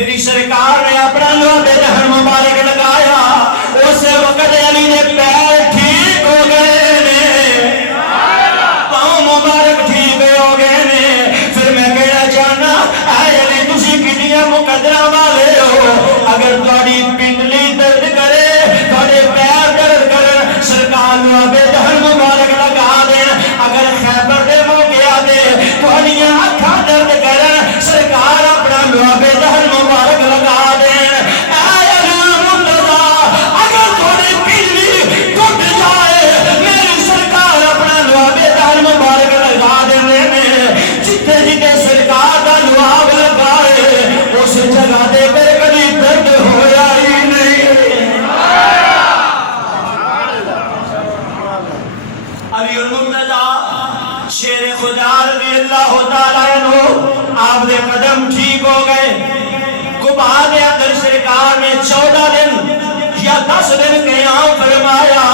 میری سرکار نے اپنا لوہے دہن مبارک لگایا، اس وقت علی نے پیر ٹھیک ہو گئے نے، پاؤں مبارک ٹھیک ہو گئے نے۔ پھر میں کہنا چاہنا اے علی تسی کتنیاں مقدرہ والے ہو، اگر تہاڈی پنڈلی درد کرے، تہاڈے پیر درد کرن، سرکار لوہے دہن مبارک لگا دین۔ اگر خیبر دے موقع دے تہاڈیاں اکھاں درد کرن، سرکار اپنا لوہے دہن مبارک لگا دین۔ اے علی مرتضیٰ اگر تہاڈی پنڈلی ٹوٹ جائے، میری سرکار اپنا لوہے دہن مبارک لگا دیندے نے۔ جتھے جتھے سرکار دا لوہا لگائے اس جگہ دے پھر کبھی درد ہویا ہی نہیں۔ علی المرتضیٰ شیر خدا رضی اللہ تعالیٰ عنہ آپ دے قدم ٹھیک ہو گئے۔ قبا دے اندر سرکار نے 14 دن یا 10 دن قیام فرمایا۔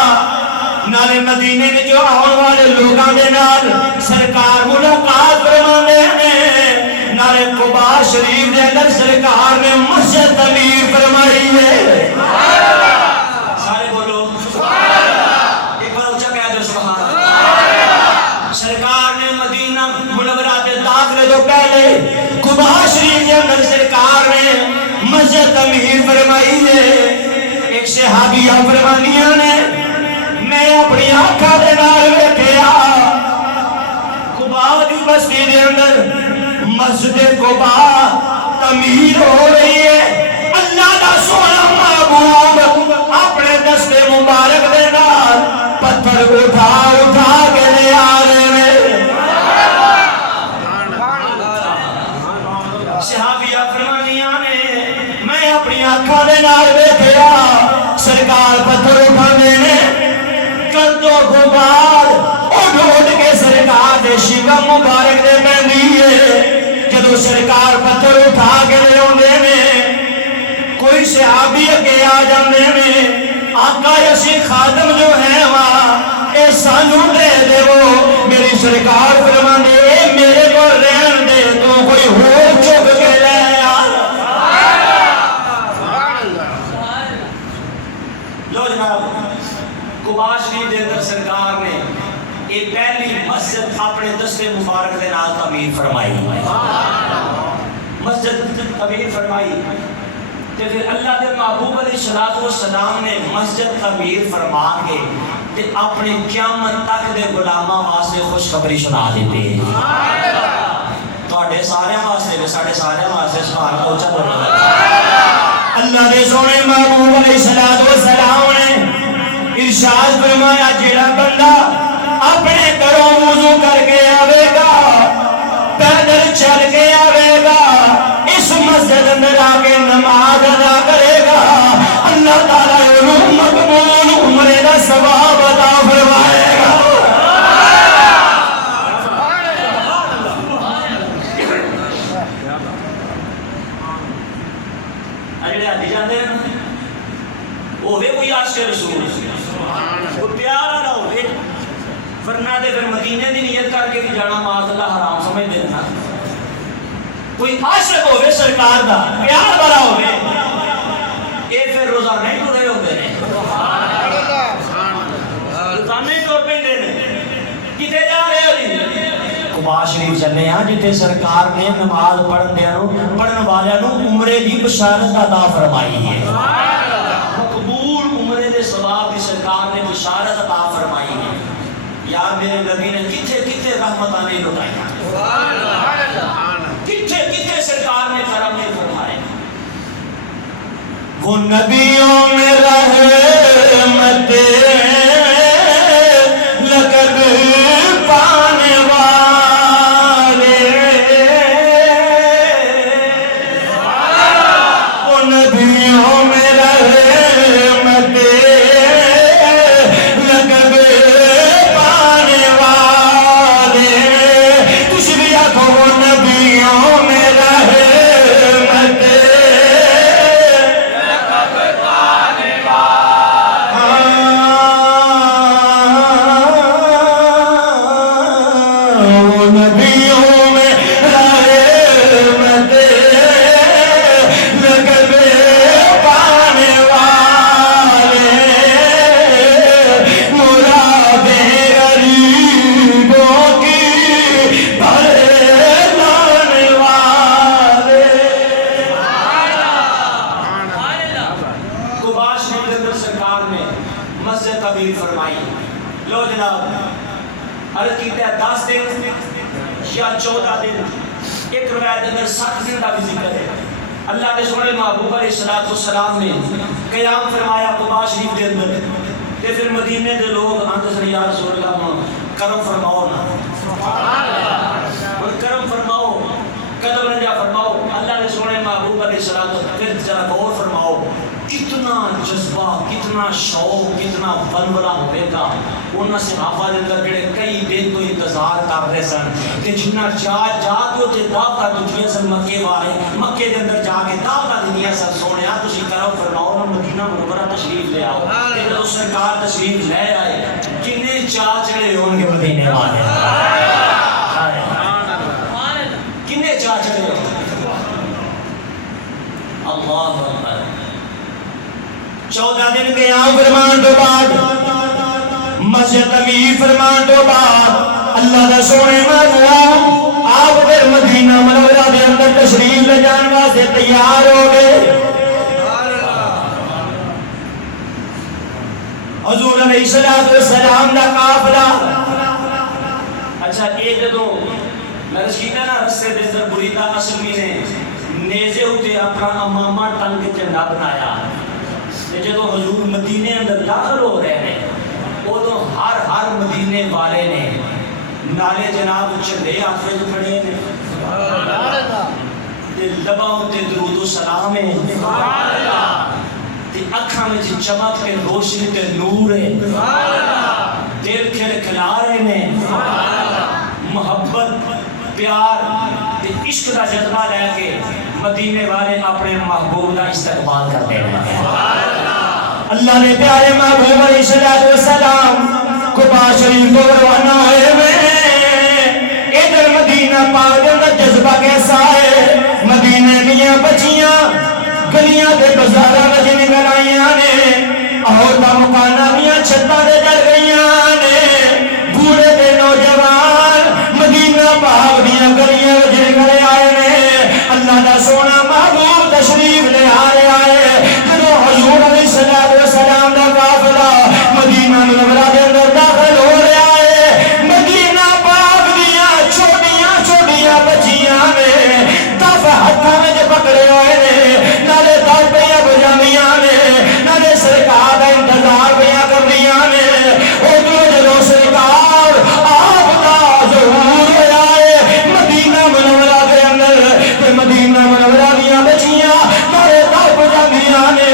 نالے مدینے میں جو آن والے لوگاں دے نال سرکار ملاقات فرمانے نے، نالے قبا شریف دے اندر سرکار نے مسجد تعمیر فرمائی ہے۔ سارے بولو ایک بار اونچا کہہ دو سبحان اللہ۔ سرکار نے مدینہ منورہ دے داخلے تو پہلے قبا شریف دے اندر سرکار نے مسجد تعمیر فرمائی ہے۔ ایک صحابیہ فرمانیاں نے میں اپنی آنکھاں دے نال ویکھیا، قبا دی بستی دے اندر مسجد قبا تعمیر ہو رہی ہے۔ اللہ دا سونا محبوب اپنے دستے مبارک دے نال پتھر اٹھا اٹھا کے لے آ رہے ہیں۔ صحابیہ فرمانیاں نے میں اپنی آنکھاں دے نال ویکھیا، سرکار پتھر اٹھاندے نے، کندو غبار اٹھ اٹھ کے سرکار دے شیوا مبارک دے پہنی ہے۔ جدو سرکار پتھر اٹھا کے لے آندے نے، کوئی صحابی اگے آ جاندے نے، آقا اسی خادم جو ہیں وہاں اے سانو دے دے وہ۔ میری سرکار فرماندے اے میرے کو رہن دے، تو کوئی ہور چک کے لے آ۔ لو جناب قبا شریف دے اندر سرکار نے یہ پہلی مسجد اپنے دستے مبارک دے نال تعمیر فرمائی، مسجد تعمیر فرمائی۔ تے پھر اللہ دے محبوب علیہ الصلوۃ والسلام نے مسجد تعمیر فرما کے تے اپنے قیامت تک دے غلاماں واسطے خوشخبری سنا دیتے ہیں۔ تواڈے سارے واسطے ساڈے سارے واسطے سبحان اللہ اونچا بولو۔ اللہ دے سونے محبوب علیہ الصلوۃ والسلام نے ارشاد فرمایا جیڑا بندہ اپنے گھروں وضو کر کے آوے گا، پیدل چل کے آوے گا، اس مسجد اندر آ کے نماز ادا کرے گا، اللہ تعالیٰ انہوں مقبول عمرے کا ثواب عطا فرمائے گا۔ اجڑے آدھی جاندے ہیں اوہے کوئی عاشق رسول وہ پیارا نہ ہوئے، ورنہ دے پھر مدینے دی نیت کر کے بھی جانا معاذ اللہ حرام سمجھ دینا۔ کوئی عاشق ہوئے سرکار دا پیار والا ہوئے، اے پھر روزہ نہیں ٹورے ہوتے ہیں، روزانے ٹور پہنڈے نے، کتے جا رہے ہو جی؟ قبا شریف چلے ہاں جتے سرکار نے نماز پڑھن والے نو عمرے دی بشارت عطا فرمائی ہے۔ مقبول عمرے دے ثواب دی سرکار نے بشارت عطا فرمائی ہے۔ یار میرے نبی نے کتھے کتھے رحمتاں نے لٹائیاں، کتھے کتھے سرکار نے کرم نے فرمائے۔ وہ نبیوں میں رحمت لقب پانے والے، وہ نبیوں میں رحمت لقب پانے والے، کچھ بھی آکھو وہ نبیوں میں رحمت لقب پانے والے۔ 10 دن یا 14 دن، ایک روایت اندر 60 دن کا بھی ذکر ہے۔ اللہ کے سونے محبوب علیہ السلام نے قیام فرمایا قباء شریف کے اندر، کہ پھر مدینے کے لوگ آتے تھے یا رسول اللہ کرم فرماؤ نا، کرم فرماؤ، قدم رنجا فرماؤ۔ اللہ کے سونے محبوب علیہ السلام پھر ذرا غور فرماؤ، کتنا جذبہ، کتنا شوق، کتنا ولولہ ہوئے گا انہاں صحابہ دے اندر جڑے کئی دن تو انتظار کر رہے سن کہ جنہ جا کے تے دعوتاں دتیاں سن مکے والے، مکے دے اندر جا کے دعوتاں دتیاں سن، سونیا تسی کرم فرماؤ نا مدینہ منورہ تشریف لے آؤ۔ تے جدوں سرکار تشریف لے آئے کنے چاہ چڑھے ہون گے مدینے والے، کنے چاہ چڑھے ہون گے۔ اللہ اکبر۔ 14 دن قیام فرمان تو بعد، مسجد تعمیر فرمان تو بعد، اللہ دا سونے محبوب آپ پھر مدینہ منورہ دے اندر تشریف لے جان واسطے تیار ہو گئے۔ حضور علیہ السلام دا قافلہ، اچھا یہ جدوں میں رسیدہ نا رسے دے اندر بریدہ اسمی نے نیزے ہوتے اپنا امامہ ٹنگ کے جھنڈا بنایا، جدو حضور مدینے اندر داخل ہو رہے ہیں ادو ہر مدینے والے نے نالے جناب جھنڈے ہاتھ پھڑے نے، لباں تے درود و سلام ہے، اکھاں میں چمک تے روشنی تے نور ہے، دل کھلکھلا رہے نے، محبت پیار تے عشق کا جذبہ لے کے مدینے والے اپنے محبوب کا استقبال کرتے ہیں۔ اللہ نے پیارے محبوب علیہ السلام قباء شریف کو روانہ ہوئے میں ادھر مدینہ پاک دے اندر جذبہ کیسا ہے، مدینے دیاں بچیاں گلیاں دے بازاراں وچ نکل آئیاں نے، عورتاں مکاناں دیاں چھتاں تے چڑھ گئیاں نے، بوڑھے تے نوجوان مدینہ پاک دیاں گلیاں وچ نکل آئے نے۔ اللہ دا سونا محبوب تشریف لے آ رہا ہے، جدوں حضور علیہ السلام دا قافلہ مدینہ منورہ دے اندر داخل ہو رہا ہے، مدینہ پاک دیاں چھوٹیاں چھوٹیاں بچیاں نے دف ہتھاں وچ پکڑے ہوئے نے، نالے دف پہ بجامیاں نے، نالے سرکار دا انتظار پہ کرنیاں نے۔ ادھر جدوں سرکار آپ دا ظہور ہوا ہے مدینہ منورہ دے اندر، مدینہ منورہ دیاں بچیاں نالے دف بجامیاں نے،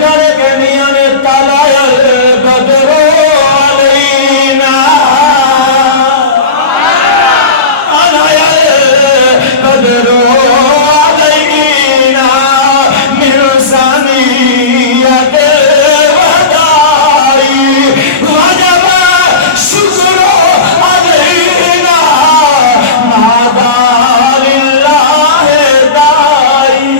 نالے کہنیاں نے طلع البدر علینا، طلع البدر علینا من ثنیۃ الوداع وجب الشکر علینا ما دار اللہ دائی۔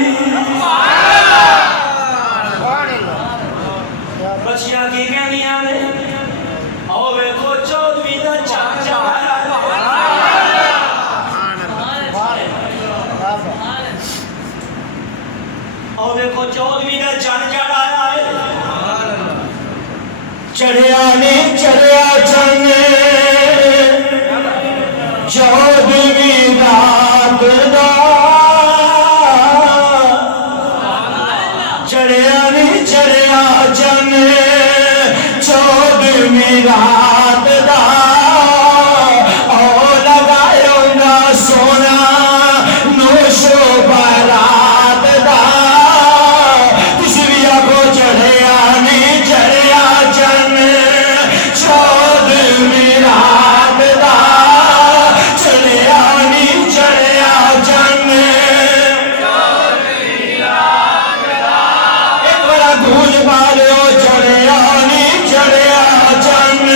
بچیاں کی کہنیاں نے او ویکھو 14ویں دا چاند چڑھایا، او ویکھو 14ویں دا چاند چڑھایا ہے، چڑھیا نہیں چڑھیا چند 14ویں رات دا، چڑھیا نہیں چڑھیا چند 14ویں رات دا، او لگایا گا سونا نوش و برات دا، کسی بھی آگو چڑھیا نہیں چڑھیا چند 14ویں رات دا، چڑھیا نہیں چڑھیا چند 14ویں رات دا، ایک بڑا گونج پا لو چڑھیا نہیں چڑھیا چند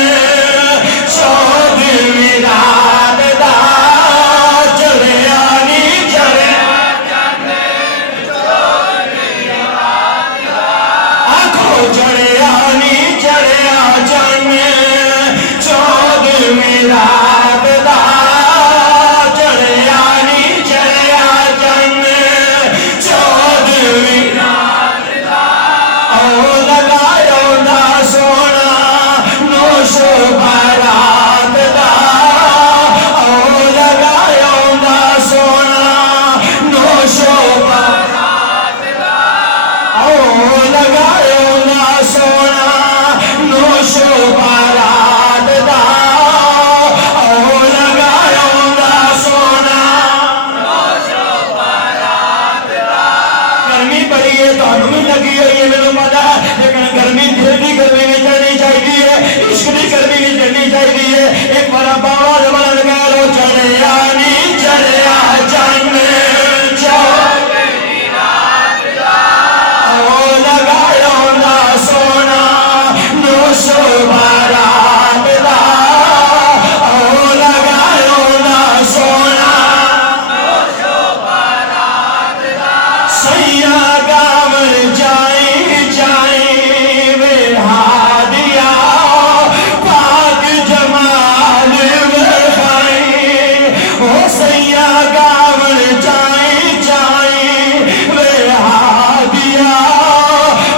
سیا گاون جائیں جائیں وے ہادیا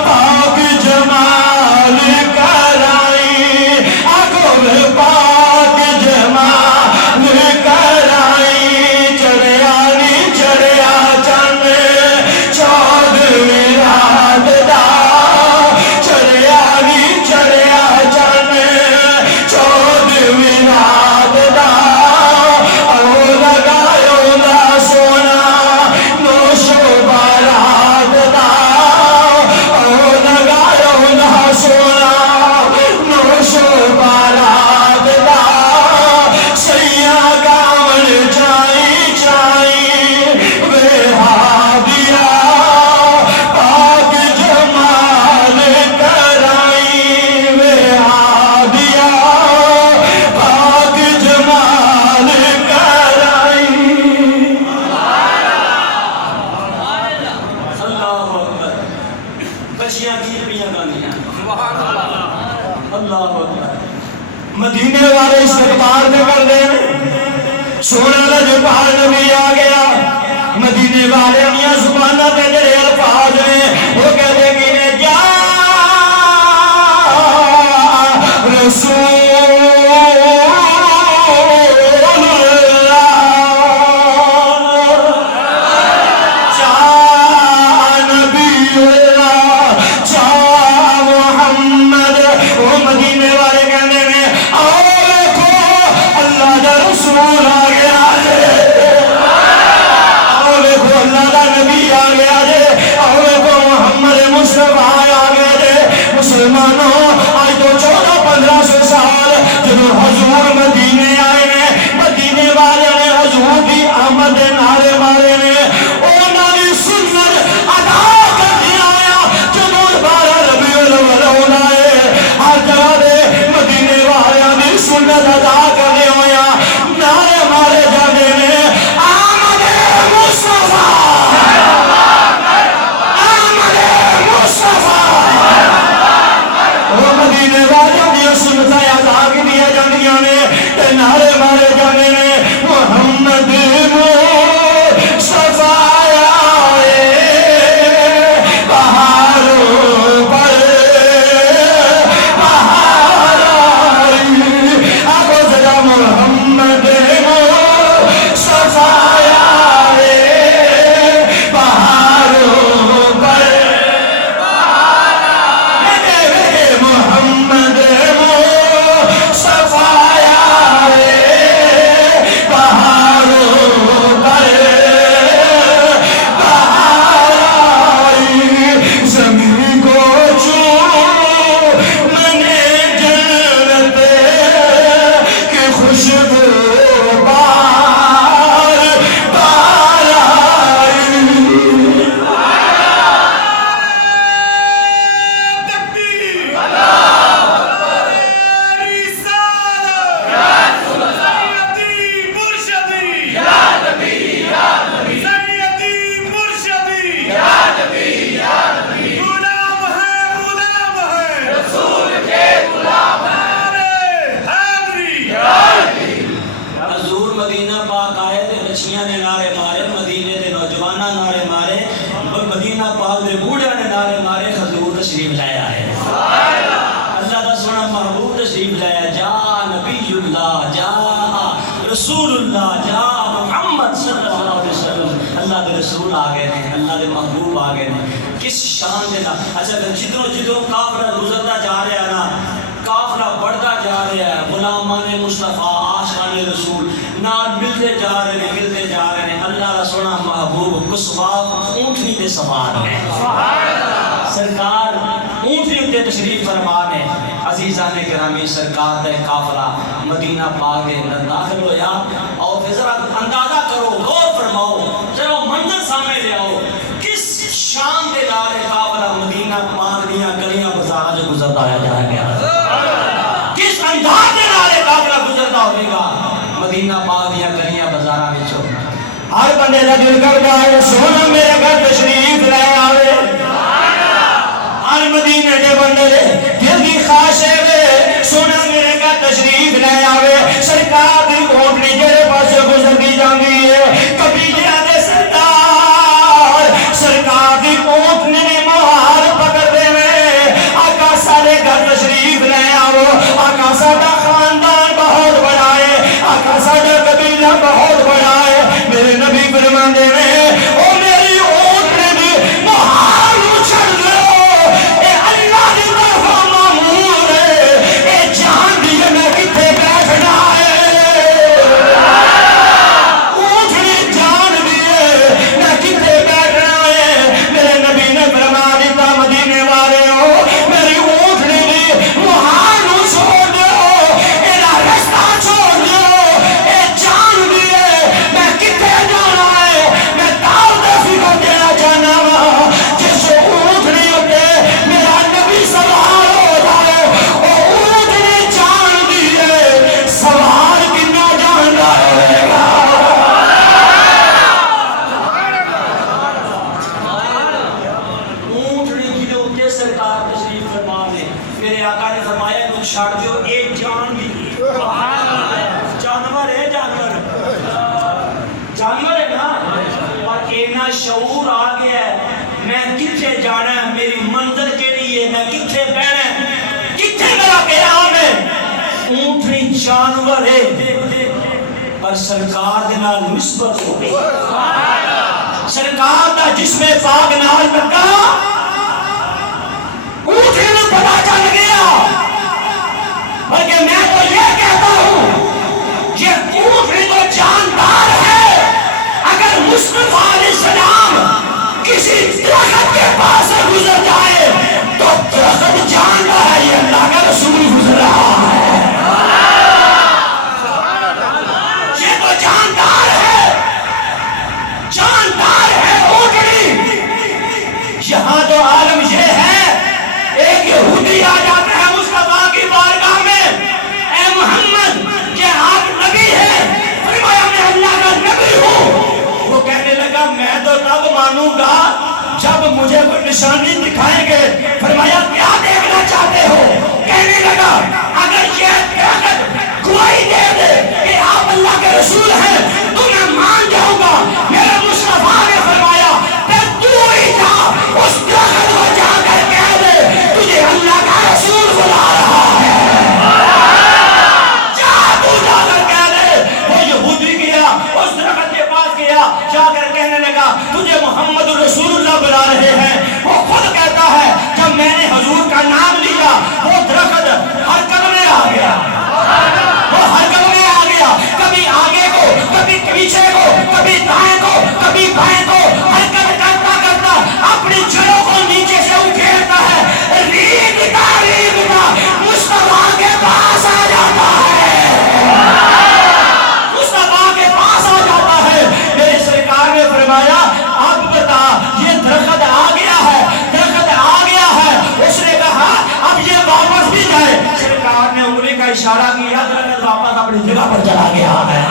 پاک جمال کرائی آگو وے پاک جمال کرائی چڑیا نی چڑیا چند چودھویں رات دا چڑیا نی چڑیا چند چودھویں رات دا او لگایو دا سونا نوشو بارات دا او لگایو دا سونا نوشو بارات دا سیا گاون جائیں جائیں وے ہادیا پاک جمال کرائی وے ہادیا پاک جمال کرائی اللہ اکبر بچیاں کی پیاں گاندیاں اللہ اکبر مدینے والے استقبال میں کر دیں سونا دا جو پہاڑ نبی آ گیا مدینے والے میاں زبانہ پہ جڑے الفاظ نے وہ کہتے کہ نے جا رسول مدینے والے کہنے میں آؤ دیکھو اللہ دا رسول آ گیا آؤ دیکھو اللہ دا نبی آ گیا آؤ دیکھو محمد مصطفیٰ آ گئے مسلمانوں آج تو 1400-1500 سال جب حضور مدینے آئے نے مدینے والے نے حضور کی آمد نعرے مارے نے انہوں نے سنت ادا کرنے آیا جب 12 ربیع الاول آئے ہر جگہ دے مدینے والے نے سنت ادا کرنے ہویا نعرے مارے جانے نے آمد مصطفیٰ آمد مصطفیٰ وہ مدینے والے نے سنت ادا کرنے جاندیاں نے تے نعرے مارے جانے نے محمد مصطفیٰ آئے بہاروں پر بہار آئی آگو سجا محمد مصطفیٰ آئے بہاروں پر بہار آئی محمد مصطفیٰ آئے بہاروں پر بہار آئی زمین کو میں نے جنت کی خوشبو بار بار آئی حضور مدینہ پاک آئے تے بچیاں نے نعرے مارے مدینے دے نوجوانہ نعرے مارے مدینہ پاک دے بوڑھا نے نعرے مارے حضور تشریف لایا ہے اللہ دا سونا محبوب تشریف لایا جا نبی اللہ جا رسول اللہ جا محمد صلی اللہ علیہ وسلم اللہ دے رسول آ گئے ہیں اللہ دے محبوب آ گئے ہیں کس شان دے نا اچھا جدوں کافرہ گزرتا جا رہا ہے نا قافلہ بڑھتا جا رہا ہے غلامان مصطفیٰ عاشقان رسول نال ملتے جا رہے ہیں اللہ کا سونا محبوب کسواف اونٹنی دے سوار ہے سرکار اونٹنی دے تشریف فرما ہے عزیزان گرامی سرکار دے قافلہ مدینہ پاک دے اندر داخل ہویا اور پھر ذرا اندازہ کرو غور فرماؤ ذرا منظر سامنے لے آؤ کس شان دے نال قافلہ مدینہ پاک دیاں گلیاں بازاراں جو گزرتا آیا جا گیا کس انداز دے نال قافلہ گزرتا ہوئے گا مدینہ پاک دیاں گلیاں بازاراں وچوں ہر بندے دا دل کردا ہے سونا میرے گھر تشریف لے آوے ہر مدینے دے بندے دل دی خواہش ہے سونا میرے گھر تشریف لے آوے سرکار دی اونٹنی جڑے پاسے گزرتی جاندی ہے شعور آ گیا ہے میں کتنے جانا ہے، میری منزل کے لیے میں کتنے بہنا ہے، کتنے میرا قیام ہے۔ اونٹنی جانور ہے پر سرکار دے نال نسبت ہو گئی، سرکار دا جسم پاک نال لگا، اونٹنی نو پتا چل گیا۔ بلکہ میں تو یہ کہتا ہوں یہ اونٹنی تو جاندار ہے، اگر مصطفیٰ علیہ السلام کسی درخت کے پاس سے گزر جائے تو درخت جانتا ہے یہ اللہ کا رسول گزر رہا ہے، یہ تو جاندار ہے، جاندار ہے اونٹنی۔ یہاں تو عالم یہ ہے، ایک یہودی آ جاتا ہے مصطفیٰ کی بارگاہ میں، اے محمد کہ آپ نبی ہیں؟ فرمایا میں اللہ کا نبی ہوں۔ وہ کہنے لگا میں تو تب مانوں گا جب مجھے کوئی نشانی دکھائیں گے۔ فرمایا کیا دیکھنا چاہتے ہو؟ کہنے لگا اگر یہ درخت گواہی دے دے کہ آپ اللہ کے رسول ہیں تو میں مان جاؤں گا۔ میرے مصطفیٰ نے فرمایا پھر تو ہی جا اس درخت کو جا کر کہہ دے تجھے اللہ کا رسول بلا رہا ہے، جا تو جا کر کہہ دے۔ وہ یہودی گیا اس درخت کے پاس گیا، جا کر کہنے لگا تجھے محمد رسول اللہ بلا رہے ہیں۔ وہ خود کہتا ہے جب میں نے حضور کا نام لیا وہ درخت حرکت میں آ گیا، وہ حرکت میں آ گیا، کبھی آگے کو کبھی پیچھے کو کبھی دائیں کو کبھی بائیں کو حرکت کرتا کرتا اپنی جڑوں کو نیچے سے اکھیڑتا ہے، ریگتا ریگتا مصطفیٰ کے پاس آ جاتا ہے، مصطفیٰ کے پاس آ جاتا ہے۔ میرے سرکار نے فرمایا اب بتا یہ درخت آ گیا ہے، درخت آ گیا ہے۔ اس نے کہا اب یہ واپس بھی جائے۔ سرکار نے انگلی کا اشارہ کیا، درخت واپس اپنی جگہ پر چلا گیا ہے۔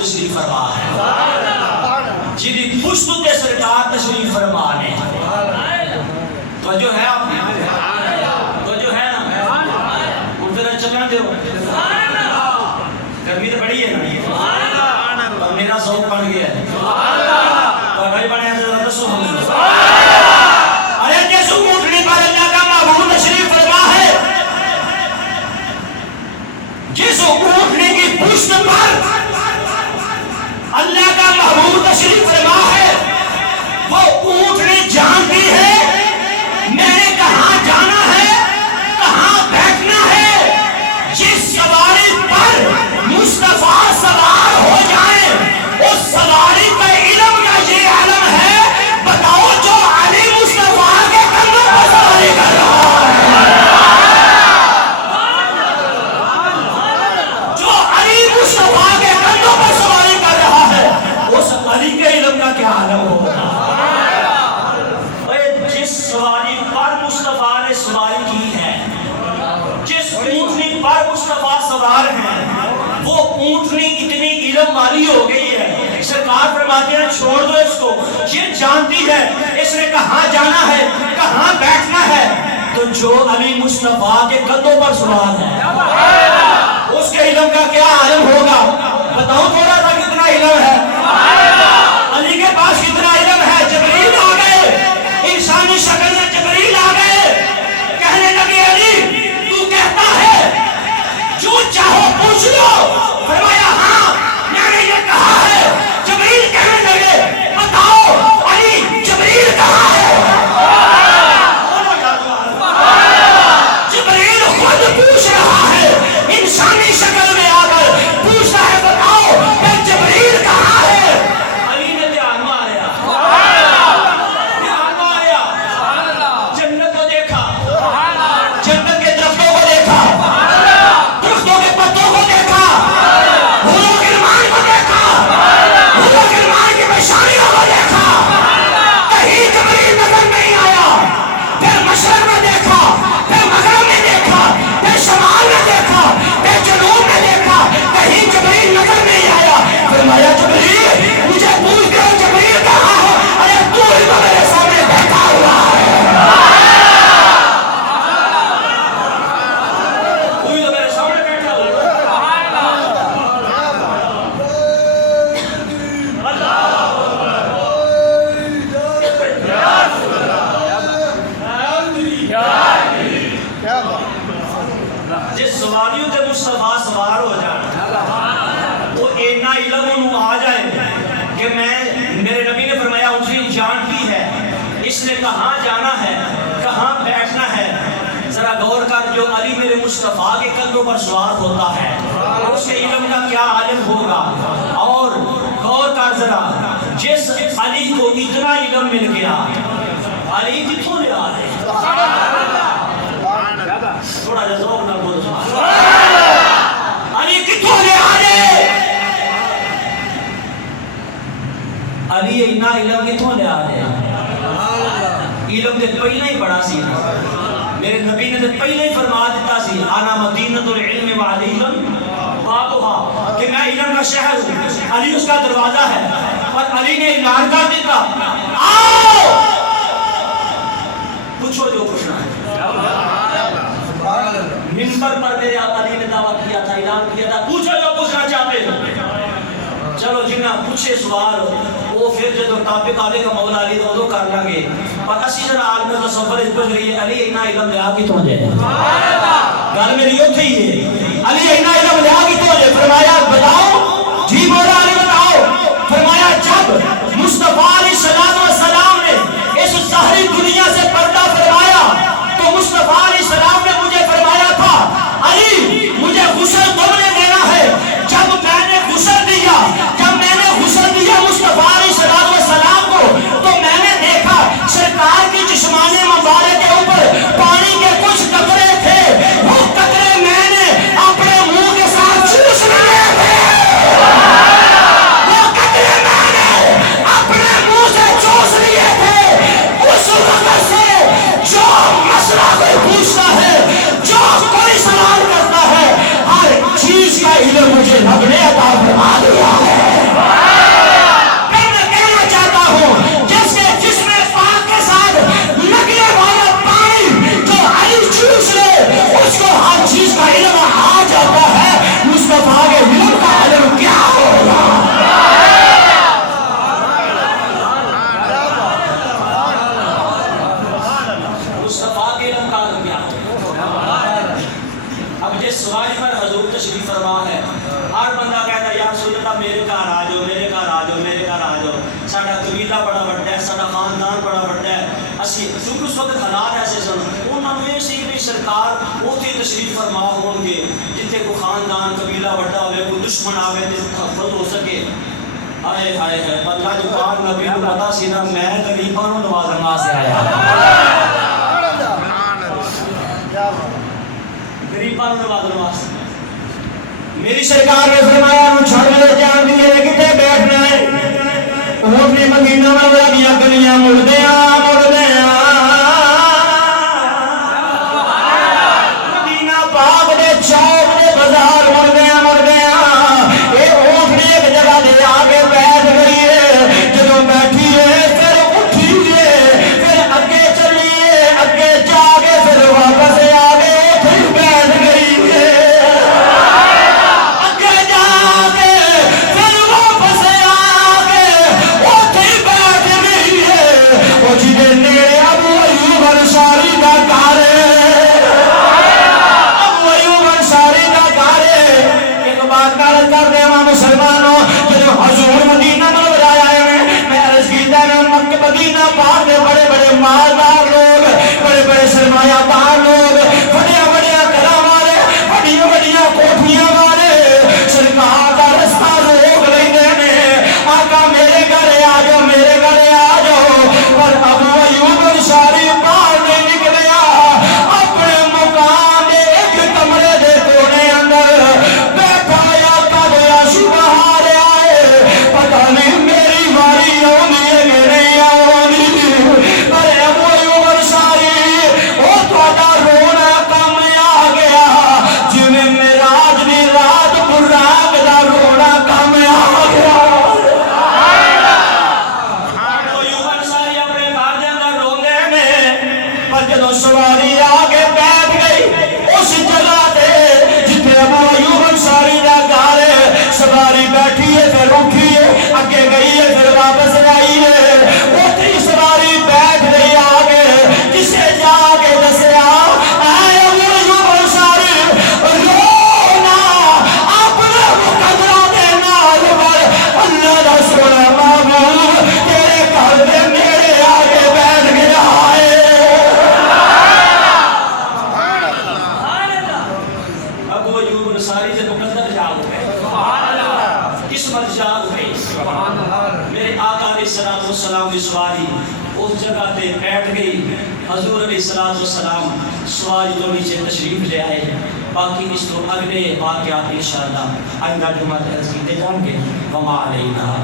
تشریف فرما ہے جی پشت تے سرکار تشریف فرما نے توجہ ہے آپ توجہ ہے نا ان پھر چلنا دے گرمی تو بڑی ہے نا اور میرا ذوق بن گیا ہے اور بھائی بنے ہیں تو دسو ارے جیسو اونٹنی پر اللہ کا محبوب تشریف فرما ہے، جس اونٹنی کی پشت پر اللہ کا محبوب تشریف فرما ہے، وہ اونٹنی جانتی ہے میں نے کہاں جانا ہے کہاں بیٹھنا ہے۔ جس سواری پر مصطفیٰ سوار ہو جائے اس سواری کا علم کا یہ عالم ہے، بتاؤ جو علی مصطفیٰ کے کندھوں پر سواری کر رہا ہے، جو علی مصطفیٰ کے کندھوں پر سواری کر رہا ہے اس علی کے علم کا کیا عالم ہوگا۔ جس سواری پر مصطفیٰ نے سواری کی ہے، جس اونٹنی پر مصطفیٰ سوار ہیں، وہ اونٹنی اتنی علم والی ہو گئی ہے، سرکار فرماتے ہیں چھوڑ دو اس کو، یہ جانتی ہے اس نے کہاں جانا ہے کہاں بیٹھنا ہے۔ تو جو علی مصطفیٰ کے کندھوں پر سوار ہے اس کے علم کا کیا عالم ہوگا۔ بتاؤ تھوڑا سا کتنا علم ہے علی کے پاس، کتنا علم ہے۔ جبریل آ گئے، انسانی شکل میں جبریل آ گئے، کہنے لگے علی تو کہتا ہے جو چاہو پوچھ لو۔ فرمایا ہاں میں نے یہ کہا ہے۔ جبریل کہنے لگے بتاؤ علی جبریل کہاں ہے۔ جبریل خود پوچھ رہا ہے، انسانی شکل میں آ کر پوچھتا ہے بتاؤ جبریل کہاں ہے۔ کہ میرے نبی نے فرمایا اونٹنی جانتی ہے اس نے کہاں جانا ہے کہاں بیٹھنا ہے. ذرا غور کر جو علی میرے مصطفیٰ کے کندھوں پر سوار ہوتا ہے اس کے علم کا کیا عالم ہوگا. اور غور کر ذرا جس علی کو اتنا علم مل گیا علی کتوں لے آ رہے تھوڑا جا ذوق نہ بولو علی کتوں لے آ رہے علی اتنا علم کتوں لے آ رہے علم دے پہلے ہی بڑا سی میرے نبی نے پہلے ہی فرما دیتا سی انا مدینۃ العلم وعلی بابها کہ میں علم کا شہر ہوں علی اس کا دروازہ ہے. اور علی نے اعلان کر دیتا آؤ پوچھو جو پوچھنا ہے. منبر پر میرے علی نے دعویٰ کیا تھا اعلان کیا تھا پوچھو جو پوچھنا چاہتے ہو. چلو جنہیں پوچھے سوال وہ پھر جب ٹاپک آلے کا مولا علی دو کر لگے اور اسی طرح عالم تصور اس پر رہی ہے علی اینا علم لیا کی تو جائے گل میری یہ تھی ہے علی اینا علم لیا کی تو جائے. فرمایا بتاؤ جی مولا علی بتاؤ. فرمایا جب مصطفیٰ علیہ السلام نے اس ظاہری دنیا سے پردہ فرمایا تو مصطفیٰ علیہ السلام نے مجھے فرمایا تھا علی مجھے غسل تم نے دینا ہے. جب میں نے غسل دیا مصطفیٰ علیہ السلام کو تو میں نے دیکھا سرکار کی جسمان مبارک کے اوپر پانی کے کچھ قطرے تھے. وہ قطرے میں نے اپنے منہ کے ساتھ چوس لیے تھے. وہ قطرے میں نے اپنے منہ سے چوس لیے تھے. اس وقت سے جو مسئلہ کوئی پوچھتا ہے جو کوئی سوال کرتا ہے ہر چیز کا علم مجھے رب نے عطا فرما دیا ہے. اس کو ہر چیز کا علم آ جاتا ہے. مصطفیٰ کے علم کا علم کیا ہوگا. مصطفیٰ کے علم کا علم کیا ہوگا. اب جس سوال پر حضور تشریف فرما ہے ہر بندہ کہتا ہے یا رسول اللہ میرے گھر آ جاؤ میرے گھر آ جاؤ میرے گھر آ جاؤ. ساڈا قبیلہ بڑا بڑا ہے ساڈا خاندان بڑا بڑا ہے. اسی کیونکہ اس وقت حالات ایسے سن انہوں نے سی بھی سرکار اوتھے تشریف فرما ہون گے جتنے کو خاندان قبیلہ بڑا ہوئے کوئی دشمن آوے تے خفت ہو سکے. ہائے ہائے ہائے اللہ جو پاک نبی کو پتا سی نا میں غریباں نوں نوازن واسطے آیا غریباں نوں نوازن واسطے. میری سرکار نے فرمایا نو چھڑ دے جان دی ہے کتے بیٹھنا ہے. اونٹ نے مدینہ منورہ دیاں گلیاں مڑدیاں مدینہ پاک دے چوک دے بازار مڑ گیا اے اونٹ نے ایک جگہ دے آگے بیٹھ گئی ہے. جدوں بیٹھی ہے پھر اٹھی ہے پھر اگے چلی ہے اگے جا کے پھر واپس آ گئے پھر بیٹھ گئی ہے اگے جا کے پھر واپس آ کے اوتھے بیٹھ گئی ہے. وہ دی سواری اس جگہ تے بیٹھ گئی. حضور علیہ السلام سواری تو نیچے تشریف لے آئے. باقی اس تو اگلے واقعات انشاءاللہ آئندہ جمعہ عرض کیتے جائیں گے. وما علینا